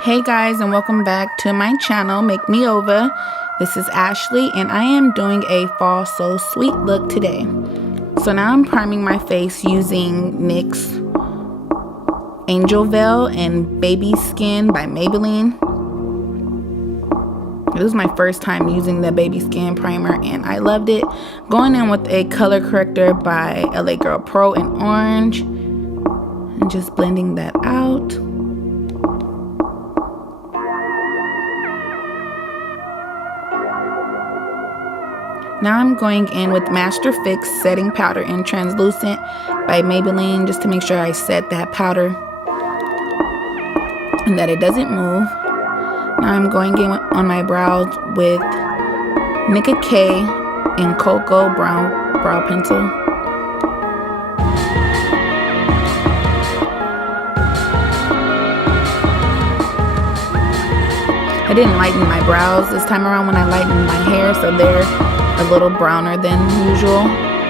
Hey guys, and welcome back to my channel, Make Me Over. This is Ashley, and I am doing a fall so sweet look today. So now I'm priming my face using NYX Angel Veil and Baby Skin by Maybelline. It was my first time using the Baby Skin primer, and I loved it. Going in with a color corrector by LA Girl Pro in orange, and just blending that out. Now I'm going in with Master Fix Setting Powder in Translucent by Maybelline, just to make sure I set that powder and that it doesn't move. Now I'm going in on my brows with Nickak in Cocoa Brow Pencil. I didn't lighten my brows this time around when I lightened my hair, so they're a little browner than usual,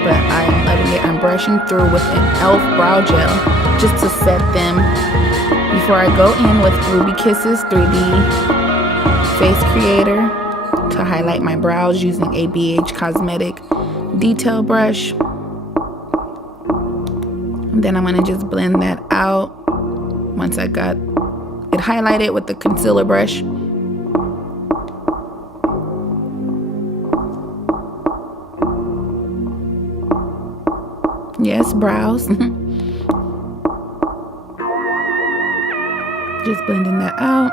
but I'm loving it. I'm brushing through with an e.l.f. brow gel just to set them before I go in with Ruby Kisses 3D Face Creator to highlight my brows using a BH Cosmetic detail brush. And then I'm going to just blend that out once I got it highlighted with the concealer brush. Yes, brows. Just blending that out.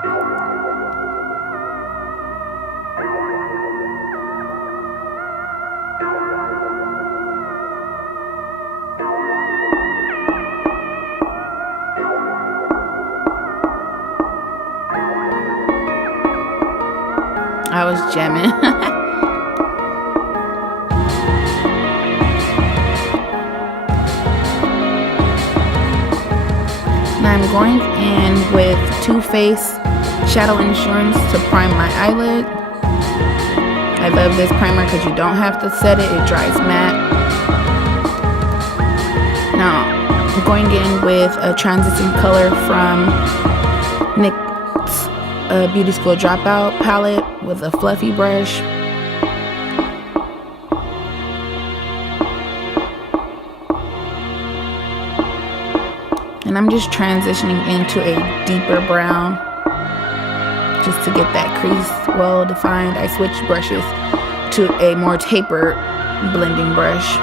I was jamming. I'm going in with Too Faced Shadow Insurance to prime my eyelid. I love this primer because you don't have to set it. It dries matte. Now I'm going in with a transition color from NYX Beauty School Dropout palette with a fluffy brush. And I'm just transitioning into a deeper brown just to get that crease well defined. I switched brushes to a more tapered blending brush.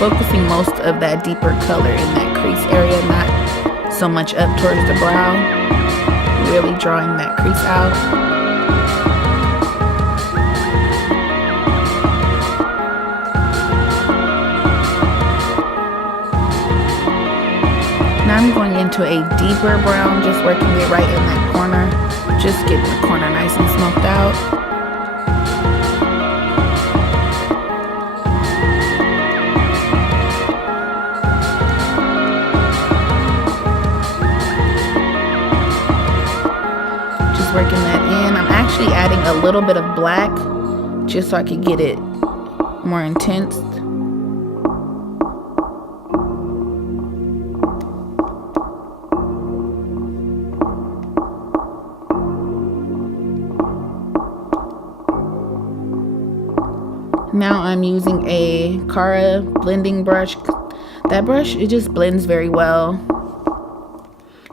Focusing most of that deeper color in that crease area, not so much up towards the brow. Really drawing that crease out. Now I'm going into a deeper brown, just working it right in that corner, just getting the corner nice and smoked out. Just working that in. I'm actually adding a little bit of black just so I could get it more intense. Now I'm using a Cara blending brush. That brush, it just blends very well.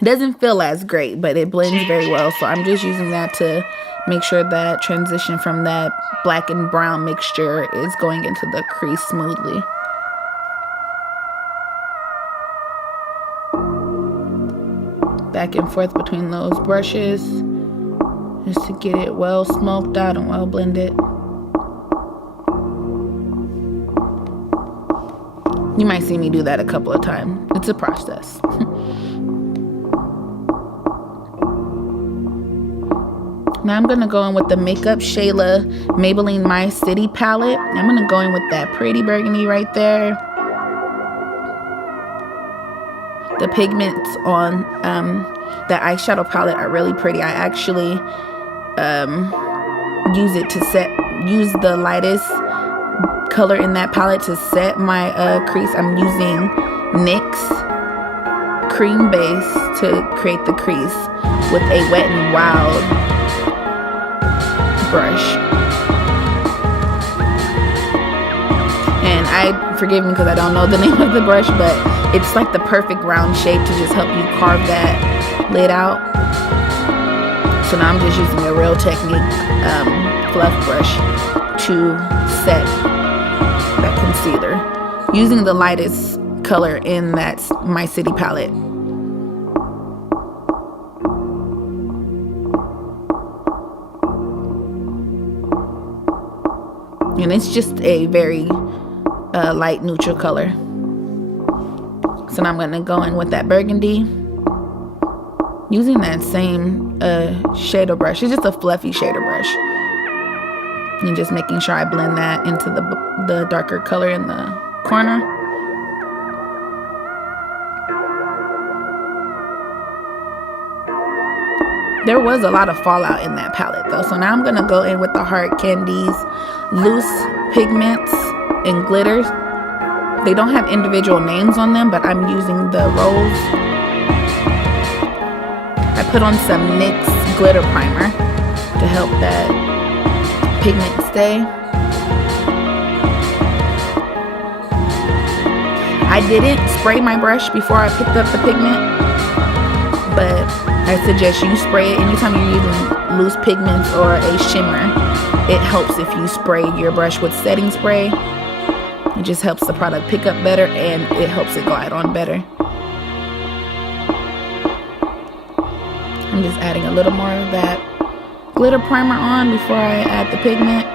It doesn't feel as great, but it blends very well. So I'm just using that to make sure that transition from that black and brown mixture is going into the crease smoothly. Back and forth between those brushes just to get it well smoked out and well blended. You might see me do that a couple of times. It's a process. Now I'm going to go in with the MAKEUPSHALYA Maybelline My City palette. I'm going to go in with that pretty burgundy right there. The pigments on the eyeshadow palette are really pretty. I actually use the lightest color in that palette to set my crease. I'm using NYX cream base to create the crease with a Wet n Wild brush. And forgive me because I don't know the name of the brush, but it's like the perfect round shape to just help you carve that lid out. So now I'm just using a Real Technique fluff brush to set that concealer, using the lightest color in that My City palette. And it's just a very light neutral color. So now I'm going to go in with that burgundy, using that same shader brush. It's just a fluffy shader brush, and just making sure I blend that into the darker color in the corner. There was a lot of fallout in that palette though, so now I'm gonna go in with the Hard Candies loose pigments and glitters. They don't have individual names on them, but I'm using the rolls. I put on some NYX glitter primer to help that pigment stay. I didn't spray my brush before I picked up the pigment, but I suggest you spray it anytime you're using loose pigments or a shimmer. It helps if you spray your brush with setting spray. It just helps the product pick up better, and it helps it glide on better. I'm just adding a little more of that glitter primer on before I add the pigment.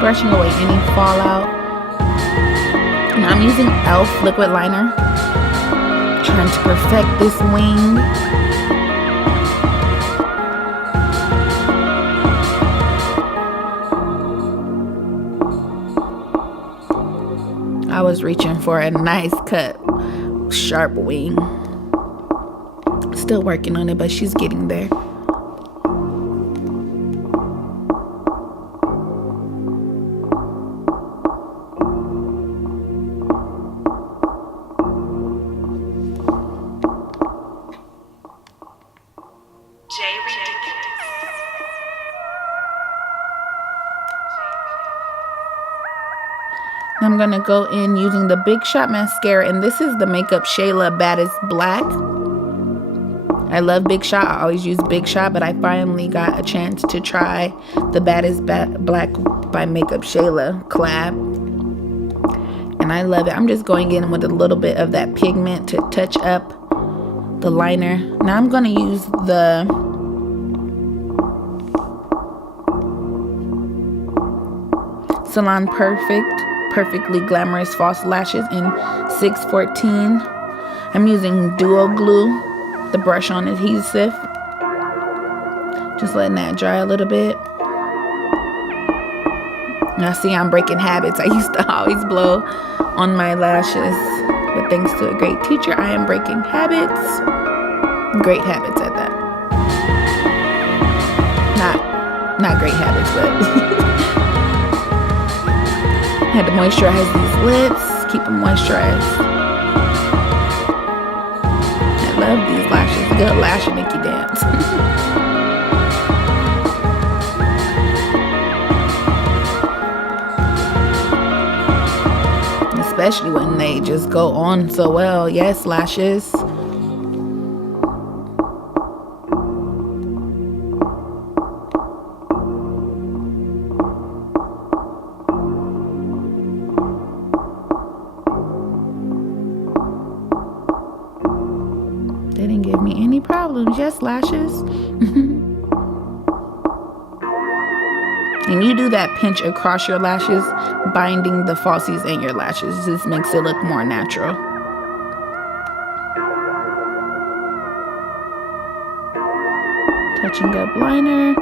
Brushing away any fallout. And I'm using e.l.f. liquid liner, trying to perfect this wing. I was reaching for a nice cut, sharp wing. Still working on it, but she's getting there. I'm gonna go in using the Big Shot mascara, and this is the MAKEUPSHALYA Baddest Black. I love Big Shot. I always use Big Shot, but I finally got a chance to try the Baddest Black by MAKEUPSHALYA collab, and I love it. I'm just going in with a little bit of that pigment to touch up the liner. Now I'm gonna use the Salon Perfectly Glamorous False Lashes in 614. I'm using Duo Glue, the brush on adhesive. Just letting that dry a little bit. Now see, I'm breaking habits. I used to always blow on my lashes, but thanks to a great teacher, I am breaking habits. Great habits at that. Not great habits, but I had to moisturize these lips, keep them moisturized. I love these lashes. Good lash will make you dance. Especially when they just go on so well. Yes, lashes. guess, lashes. And you do that pinch across your lashes, binding the falsies and your lashes. This makes it look more natural. Touching up liner.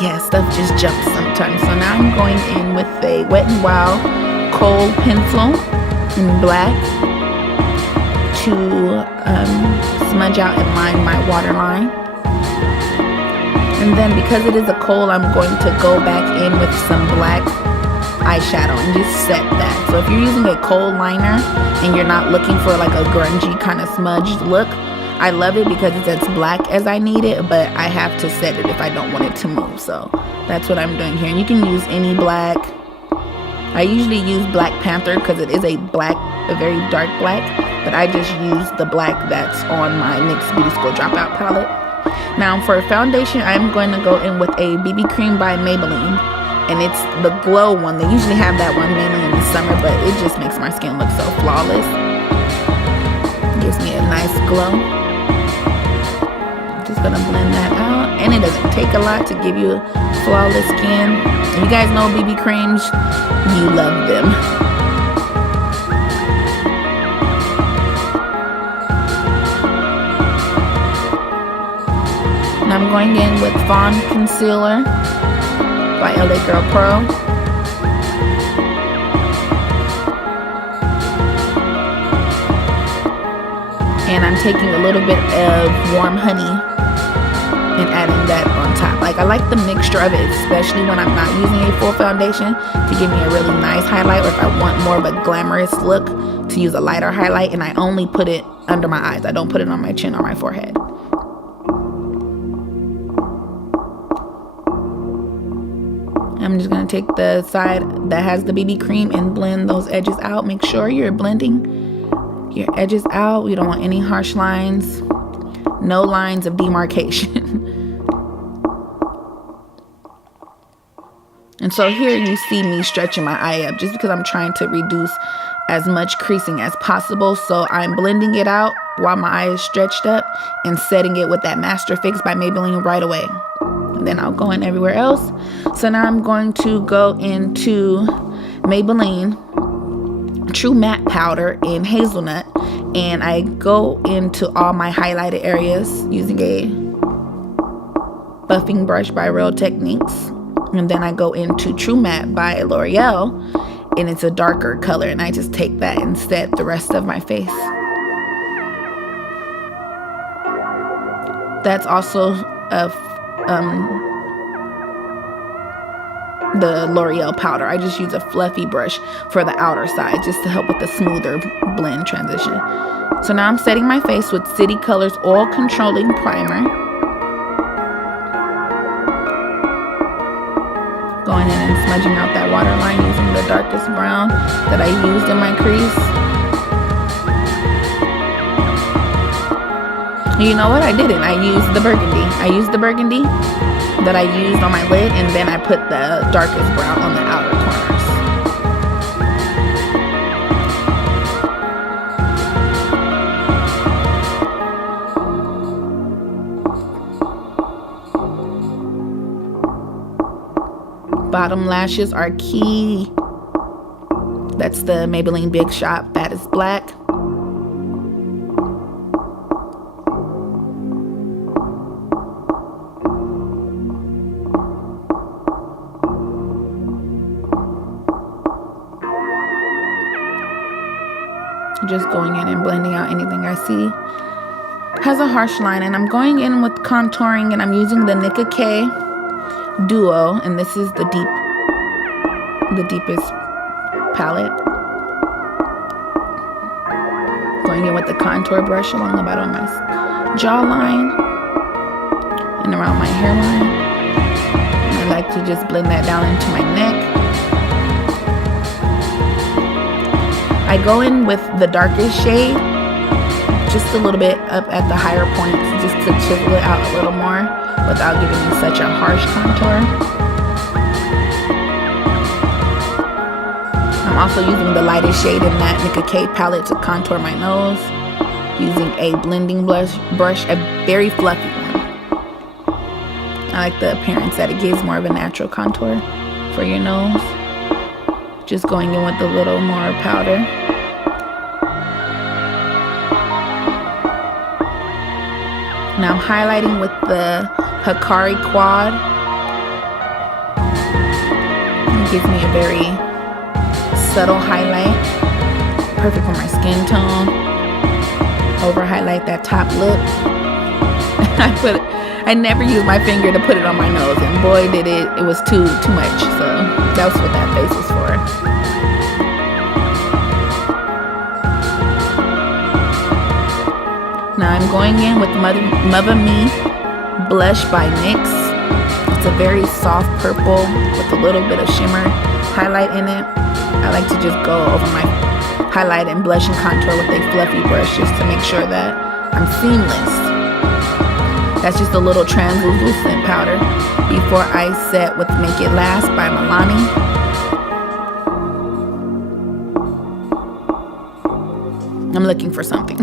Yeah, stuff just jumps sometimes. So now I'm going in with a Wet n Wild kohl pencil in black to smudge out and line my waterline. And then because it is a kohl, I'm going to go back in with some black eyeshadow and just set that. So if you're using a kohl liner and you're not looking for like a grungy kind of smudged look, I love it because it's as black as I need it, but I have to set it if I don't want it to move. So that's what I'm doing here. And you can use any black. I usually use Black Panther because it is a very dark black, but I just use the black that's on my NYX Beauty School Dropout palette. Now for foundation, I'm going to go in with a BB cream by Maybelline, and it's the glow one. They usually have that one mainly in the summer, but it just makes my skin look so flawless. Gives me a nice glow. Just gonna blend that out, and it doesn't take a lot to give you flawless skin. And you guys know BB creams, you love them. And I'm going in with Fawn Concealer by LA Girl Pro. And I'm taking a little bit of warm honey and adding that on top. Like, I like the mixture of it, especially when I'm not using a full foundation, to give me a really nice highlight, or if I want more of a glamorous look, to use a lighter highlight. And I only put it under my eyes. I don't put it on my chin or my forehead. I'm just going to take the side that has the BB cream and blend those edges out. Make sure you're blending your edges out. We don't want any harsh lines, no lines of demarcation. And so here you see me stretching my eye up just because I'm trying to reduce as much creasing as possible. So I'm blending it out while my eye is stretched up and setting it with that Master Fix by Maybelline right away. And then I'll go in everywhere else. So now I'm going to go into Maybelline True Matte Powder in Hazelnut, and I go into all my highlighted areas using a buffing brush by Real Techniques. And then I go into True Matte by Loreal, and it's a darker color, and I just take that and set the rest of my face. That's also the L'Oreal powder. I just use a fluffy brush for the outer side just to help with the smoother blend transition. So now I'm setting my face with City Colors Oil Controlling Primer. Going in and smudging out that waterline using the darkest brown that I used in my crease. You know what? I didn't. I used the burgundy. I used the burgundy that I used on my lid, and then I put the darkest brown on the outer corners. Bottom lashes are key. That's the Maybelline Big Shot Baddest Black. Just going in and blending out anything I see has a harsh line. And I'm going in with contouring, and I'm using the Nickak Duo, and this is the deepest palette. Going in with the contour brush along the bottom of my jawline and around my hairline. And I like to just blend that down into my neck. I go in with the darkest shade, just a little bit up at the higher points, just to chisel it out a little more without giving me such a harsh contour. also using the lightest shade in that Nickak palette to contour my nose. Using a blending brush, a very fluffy one. I like the appearance that it gives, more of a natural contour for your nose. Just going in with a little more powder. Now I'm highlighting with the Hikari Quad. It gives me a very subtle highlight. Perfect for my skin tone. Over highlight that top lip. I never use my finger to put it on my nose, and boy did it was too much. So that's what that face is for. Now I'm going in with Maybelline blush by Nyx. It's a very soft purple with a little bit of shimmer highlight in it. I like to just go over my highlight and blush and contour with a fluffy brush just to make sure that I'm seamless. That's just a little translucent powder before I set with Make It Last by Milani. I'm looking for something.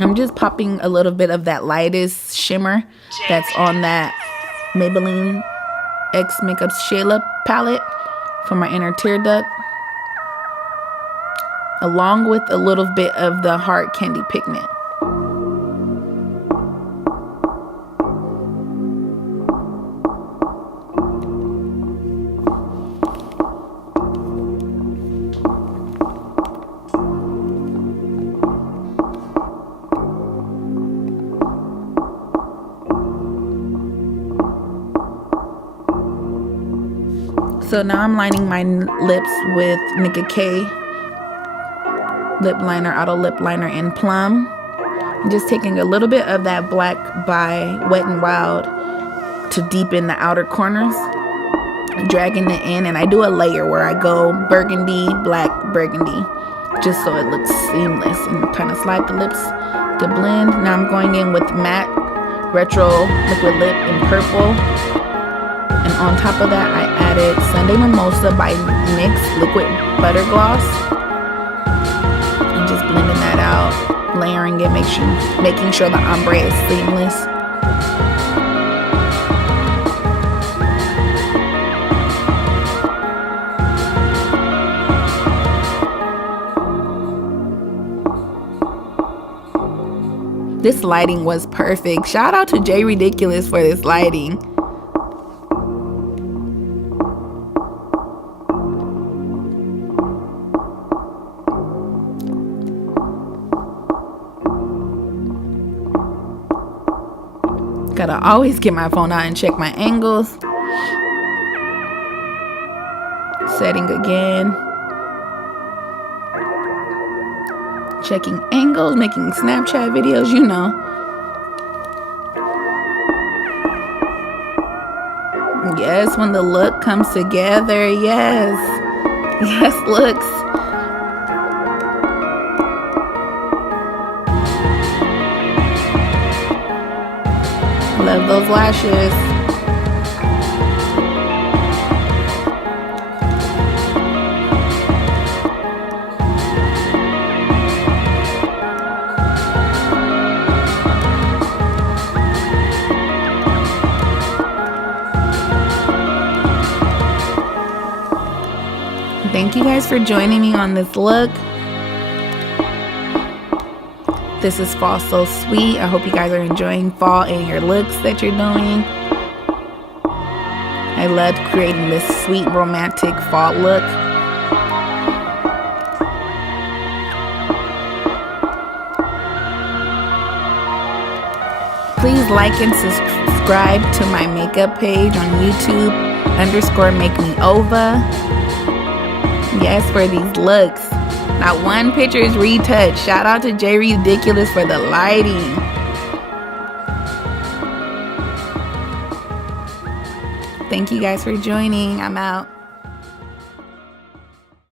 I'm just popping a little bit of that lightest shimmer that's on that Maybelline X MAKEUPSHALYA palette for my inner tear duct, along with a little bit of the hard candy pigment. So now I'm lining my lips with Nickak lip liner, auto lip liner in Plum. I'm just taking a little bit of that black by Wet n Wild to deepen the outer corners, dragging it in, and I do a layer where I go burgundy, black, burgundy, just so it looks seamless, and kind of slide the lips to blend. Now I'm going in with matte retro liquid lip in purple. And on top of that, I added Sunday Mimosa by NYX Liquid Butter Gloss. And just blending that out, layering it, making sure the ombre is seamless. This lighting was perfect. Shout out to J Ridiculous for this lighting. Gotta always get my phone out and check my angles. Setting again. Checking angles, making Snapchat videos, you know. Yes, when the look comes together, yes. Yes, looks. Love those lashes. Thank you guys for joining me on this look. This is Fall So Sweet. I hope you guys are enjoying fall in your looks that you're doing. I loved creating this sweet romantic fall look. Please like and subscribe to my makeup page on YouTube _MakeMeOva. Yes, for these looks. Not one picture is retouched. Shout out to J Ridiculous for the lighting. Thank you guys for joining. I'm out.